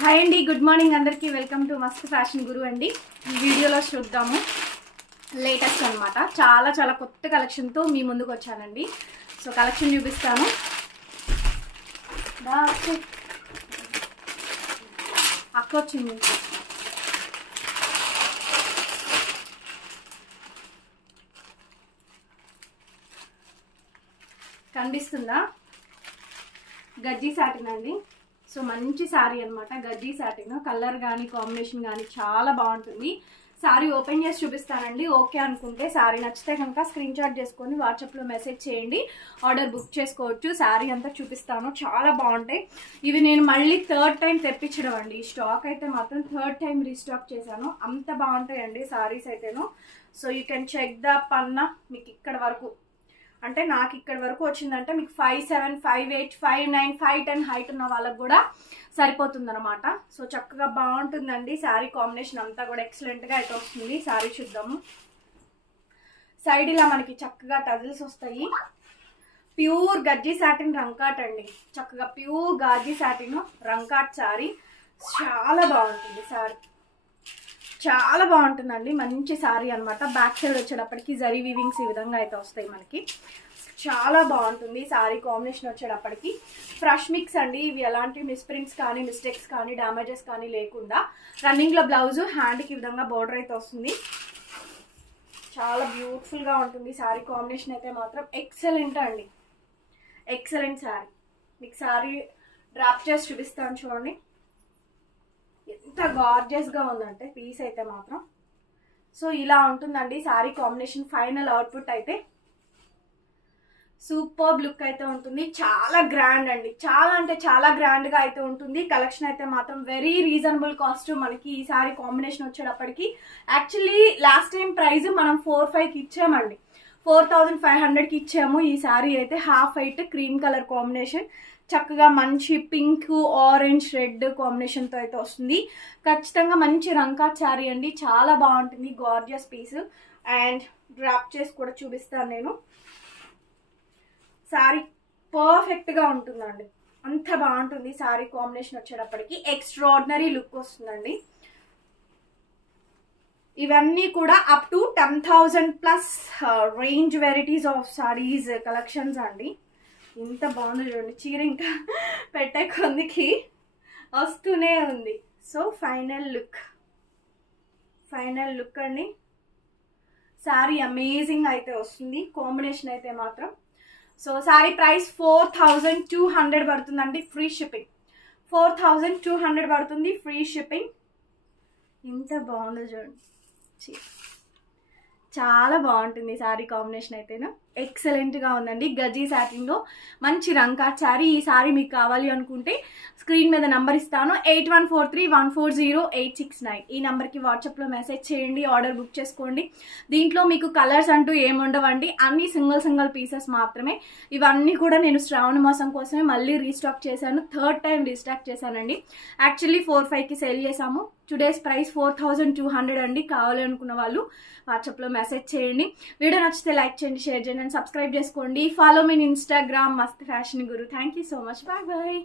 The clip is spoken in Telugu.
హాయ్ అండి, గుడ్ మార్నింగ్ అందరికీ. వెల్కమ్ టు మస్త్ ఫ్యాషన్ గురు అండి. ఈ వీడియోలో చూద్దాము లేటెస్ట్ అనమాట. చాలా చాలా కొత్త కలెక్షన్తో మీ ముందుకు వచ్చానండి. సో కలెక్షన్ చూపిస్తాను. అక్క వచ్చింది. కనిపిస్తుందా? గజ్జీ సాటిన్ అండి. సో మంచి శారీ అనమాట. గజ్జీ సాటిన్ కలర్ కానీ కాంబినేషన్ కానీ చాలా బాగుంటుంది. శారీ ఓపెన్ చేసి చూపిస్తానండి. ఓకే అనుకుంటే శారీ నచ్చితే కనుక స్క్రీన్ షాట్ చేసుకొని వాట్సాప్లో మెసేజ్ చేయండి, ఆర్డర్ బుక్ చేసుకోవచ్చు. శారీ అంతా చూపిస్తాను, చాలా బాగుంటాయి. ఇవి నేను మళ్ళీ థర్డ్ టైం తెప్పించడం అండి. స్టాక్ అయితే మాత్రం థర్డ్ టైం రీస్టాక్ చేశాను. అంత బాగుంటాయండి శారీస్ అయితేను. So you can check the పన్నా. మీకు ఇక్కడ వరకు అంటే నాకు ఇక్కడ వరకు వచ్చిందంటే మీకు 5'7", 5'8", 5'9", 5'10" హైట్ ఉన్న వాళ్ళకు కూడా సరిపోతుంది అనమాట. సో చక్కగా బాగుంటుందండి. శారీ కాంబినేషన్ అంతా కూడా ఎక్సలెంట్గా అయితే వస్తుంది. శారీ చూద్దాము. సైడ్ ఇలా మనకి చక్కగా టజిల్స్ వస్తాయి. ప్యూర్ గజ్జీ సాటిన్ రంకాట్ అండి. చక్కగా ప్యూర్ గజ్జీ సాటిన్ రంకాట్ శారీ. చాలా బాగుంటుంది శారీ, చాలా బాగుంటుందండి. మంచి శారీ అనమాట. బ్యాక్ సైడ్ వచ్చేటప్పటికి జరీ వీవింగ్స్ ఈ విధంగా అయితే వస్తాయి మనకి. చాలా బాగుంటుంది శారీ కాంబినేషన్ వచ్చేటప్పటికి. ఫ్రెష్ మిక్స్ అండి. ఇవి ఎలాంటి మిస్ప్రింట్స్ కానీ మిస్టేక్స్ కానీ డ్యామేజెస్ కానీ లేకుండా రన్నింగ్లో బ్లౌజ్, హ్యాండ్కి ఈ విధంగా బోర్డర్ అయితే వస్తుంది. చాలా బ్యూటిఫుల్గా ఉంటుంది శారీ కాంబినేషన్ అయితే మాత్రం. ఎక్సలెంట్ అండి, ఎక్సలెంట్ శారీ. మీకు శారీ డ్రాప్ చేసి చూపిస్తాను చూడండి. ఎంత గార్జియస్ గా ఉందంటే పీస్ అయితే మాత్రం. సో ఇలా ఉంటుందండి శారీ కాంబినేషన్. ఫైనల్ అవుట్పుట్ అయితే సూపర్ లుక్ అయితే ఉంటుంది. చాలా గ్రాండ్ అండి, చాలా అంటే చాలా గ్రాండ్ గా అయితే ఉంటుంది. కలెక్షన్ అయితే మాత్రం వెరీ రీజనబుల్ కాస్ట్ మనకి ఈ శారీ కాంబినేషన్ వచ్చేటప్పటికి. యాక్చువల్లీ లాస్ట్ టైం ప్రైస్ మనం 4,500కి ఇచ్చామండి. 4,500కి ఇచ్చాము. ఈ శారీ అయితే half white cream colour combination, చక్కగా మంచి పింక్, ఆరెంజ్, రెడ్ కాంబినేషన్తో అయితే వస్తుంది. ఖచ్చితంగా మంచి రంకాట్ శారీ అండి. చాలా బాగుంటుంది, గార్జియస్ పీస్. అండ్ డ్రాప్ చేసి కూడా చూపిస్తాను నేను. శారీ పర్ఫెక్ట్గా ఉంటుందండి, అంత బాగుంటుంది శారీ కాంబినేషన్ వచ్చేటప్పటికి. ఎక్స్ట్రాడినరీ లుక్ వస్తుందండి. ఇవన్నీ కూడా up to 10,000+ range varieties of saris collections అండి. ఇంత బాగుంది చూడండి. చీర ఇంకా పెట్టే కొందికి వస్తూనే ఉంది. సో ఫైనల్ లుక్ అండి. శారీ అమేజింగ్ అయితే వస్తుంది కాంబినేషన్ అయితే మాత్రం. సో శారీ ప్రైస్ 4,200 పడుతుందండి, ఫ్రీ షిప్పింగ్. 4,200 పడుతుంది, ఫ్రీ షిప్పింగ్. ఇంత బాగుంది చూడండి. చాలా బాగుంటుంది శారీ కాంబినేషన్ అయితేను. ఎక్సలెంట్గా ఉందండి. గజ్జీ సాటిన్లో మంచి రంకాట్ శారీ. ఈ శారీ మీకు కావాలి అనుకుంటే స్క్రీన్ మీద నంబర్ ఇస్తాను, 8143140869. ఈ నెంబర్కి వాట్సాప్లో మెసేజ్ చేయండి, ఆర్డర్ బుక్ చేసుకోండి. దీంట్లో మీకు కలర్స్ అంటూ ఏముండవండి, అన్ని సింగిల్ పీసెస్ మాత్రమే. ఇవన్నీ కూడా నేను శ్రావణ మాసం కోసమే మళ్ళీ రీస్టాక్ చేశాను. థర్డ్ టైం రీస్టాక్ చేశానండి. యాక్చువల్లీ 4,500కి సేల్ చేశాము. టుడేస్ ప్రైస్ 4,200 అండి. కావాలి అనుకున్న వాళ్ళు వాట్సాప్లో మెసేజ్ చేయండి. వీడియో నచ్చితే లైక్ చేయండి, షేర్ చేయండి, సబ్స్క్రైబ్ చేసుకోండి. Follow me Instagram Mast fashion guru. Thank you so much. Bye bye.